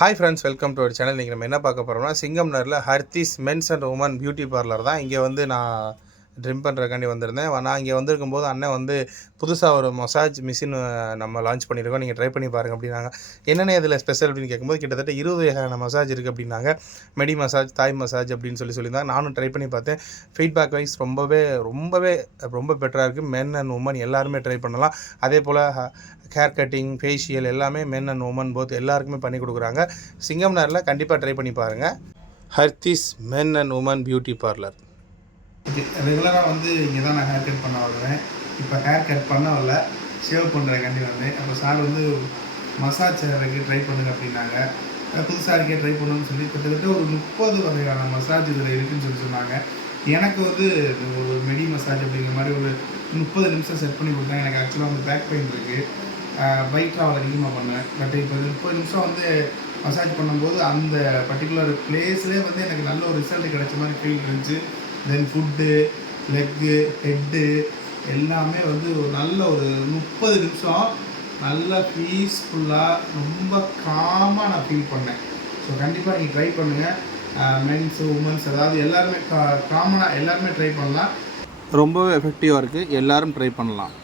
Hi friends welcome to our channel இன்றைக்கி நம்ம என்ன பார்க்க போகிறோம்னா சிங்கம்னரில் ஹர்த்திஸ் men's and women beauty parlour தான். இங்கே வந்து நான் ட்ரிம் பண்ணுறக்காண்டி வந்திருந்தேன். நான் இங்கே வந்திருக்கும் போது அண்ணன் வந்து புதுசாக ஒரு மசாஜ் மிஷின் நம்ம லான்ச் பண்ணியிருக்கோம். நீங்கள் ட்ரை பண்ணி பாருங்க அப்படின்னாங்க. என்னென்ன இதில் ஸ்பெஷல் அப்படின்னு கேட்கும்போது கிட்டத்தட்ட இருபது வகையான மசாஜ் இருக்குது அப்படின்னாங்க. மெடி மசாஜ் தாய் மசாஜ் அப்படின்னு சொல்லி சொல்லியிருந்தாங்க. நானும் ட்ரை பண்ணி பார்த்தேன். ஃபீட்பேக் வைஸ் ரொம்பவே ரொம்பவே ரொம்ப பெட்டராக இருக்குது மென் அண்ட் உமன் எல்லாருமே ட்ரை பண்ணலாம். அதே போல் ஹேர் கட்டிங் ஃபேஷியல் எல்லாமே மென் அண்ட் உமன் போத் எல்லாருக்குமே பண்ணி கொடுக்குறாங்க. சிங்கம் நேரில் கண்டிப்பாக ட்ரை பண்ணி பாருங்கள் ஹர்த்திஸ் men and women beauty parlour ரெகுலராக வந்து இங்கே தான் நான் ஹேர் கட் பண்ண வருவேன். இப்போ ஹேர் கட் பண்ண வரல ஷேவ் பண்ணுறதுக்காண்டி வந்தேன். அப்போ சார் வந்து மசாஜ் சேருக்கு ட்ரை பண்ணுங்க அப்படின்னாங்க. புதுசாக இருக்கே ட்ரை பண்ணணும்னு சொல்லி கிட்டத்தட்ட ஒரு முப்பது வகையான மசாஜ் இதில் இருக்குதுன்னு சொல்லி சொன்னாங்க. எனக்கு வந்து ஒரு மெடி மசாஜ் அப்படிங்கிற மாதிரி ஒரு முப்பது நிமிஷம் செட் பண்ணி கொடுத்தாங்க எனக்கு ஆக்சுவலாக வந்து பேக் பெயின் இருக்குது பைக் ட்ராவல் அதிகமாக பண்ணுவேன் பட் இப்போ முப்பது நிமிஷம் வந்து மசாஜ் பண்ணும்போது அந்த பர்டிகுலர் பிளேஸ்லேயே வந்து எனக்கு நல்ல ஒரு ரிசல்ட் கிடைச்ச மாதிரி ஃபீல் இருந்துச்சு. தென் ஃபுட்டு லெக்கு ஹெட்டு எல்லாமே வந்து ஒரு நல்ல ஒரு முப்பது நிமிஷம் நல்ல பீஸ்ஃபுல்லாக ரொம்ப காமாக நான் ஃபீல் பண்ணேன். ஸோ கண்டிப்பாக நீங்கள் ட்ரை பண்ணுங்கள் மென்ஸு உமன்ஸ் அதாவது எல்லாருமே கா காமனாக எல்லாருமே ட்ரை பண்ணலாம். ரொம்பவே எஃபெக்டிவாக இருக்குது எல்லாரும் ட்ரை பண்ணலாம்.